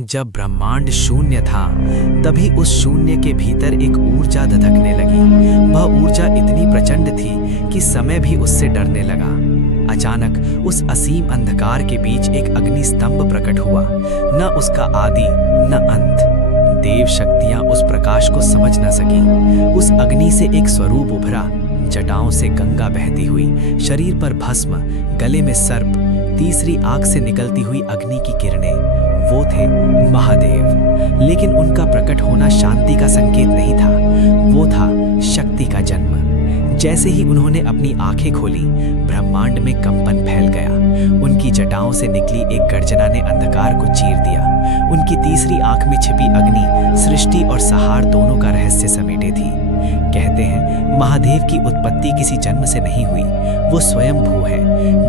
जब ब्रह्मांड शून्य था, तभी उस शून्य के भीतर एक ऊर्जा धधकने लगी। वह ऊर्जा इतनी प्रचंड थी कि समय भी उससे डरने लगा। अचानक उस असीम अंधकार के बीच एक अग्नि स्तंभ प्रकट हुआ, न उसका आदि न अंत। देव शक्तियां उस प्रकाश को समझ न सकी। उस अग्नि से एक स्वरूप उभरा, जटाओं से गंगा बहती हुई, शरीर पर भस्म, गले में सर्प, तीसरी आंख से निकलती हुई अग्नि की किरणें। वो थे महादेव। लेकिन उनका प्रकट होना शांति का संकेत नहीं था, वो था शक्ति का जन्म। जैसे ही उन्होंने अपनी आंखें खोली, ब्रह्मांड में कंपन फैल गया। उनकी जटाओं से निकली एक गर्जना ने अंधकार को चीर दिया। उनकी तीसरी आंख में छिपी अग्नि सृष्टि और संहार दोनों का रहस्य समेटे थी। कहते हैं, महादेव की उत्पत्ति किसी जन्म से नहीं हुई, वो स्वयं भू है,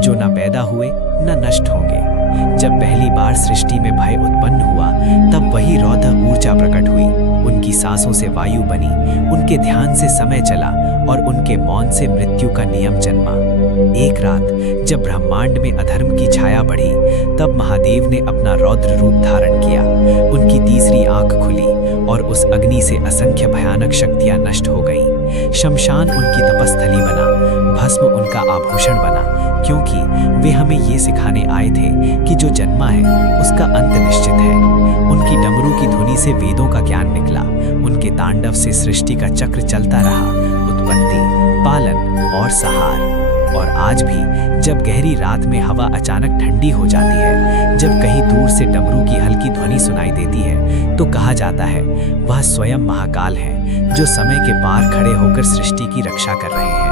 जो न पैदा हुए न नष्ट होंगे। जब पहली बार सृष्टि में भय उत्पन्न हुआ, तब वही रौद्र ऊर्जा प्रकट हुई। उनकी सांसों से वायु बनी, उनके ध्यान से समय चला और उनके मौन से मृत्यु का नियम जन्मा। एक रात जब ब्रह्मांड में अधर्म की छाया बढ़ी, तब महादेव ने अपना रौद्र रूप धारण किया। उनकी तीसरी आंख खुली और उस अग्नि से असंख्य भयानक शक्तियां नष्ट हो गईं। शमशान उनकी तपस्थली बना, भस्म उनका आभूषण बना, क्योंकि वे हमें ये सिखाने आए थे कि जो जन्मा है उसका अंत निश्चित है। उनकी डमरू की धुनी से वेदों का ज्ञान निकला। उनके तांडव से सृष्टि का चक्र चलता रहा, उत्पत्ति, पालन और संहार। और आज भी जब गहरी रात में हवा अचानक ठंडी हो जाती है, जब कहीं दूर से डमरू की हल्की ध्वनि सुनाई देती है, तो कहा जाता है वह स्वयं महाकाल है, जो समय के पार खड़े होकर सृष्टि की रक्षा कर रहे हैं।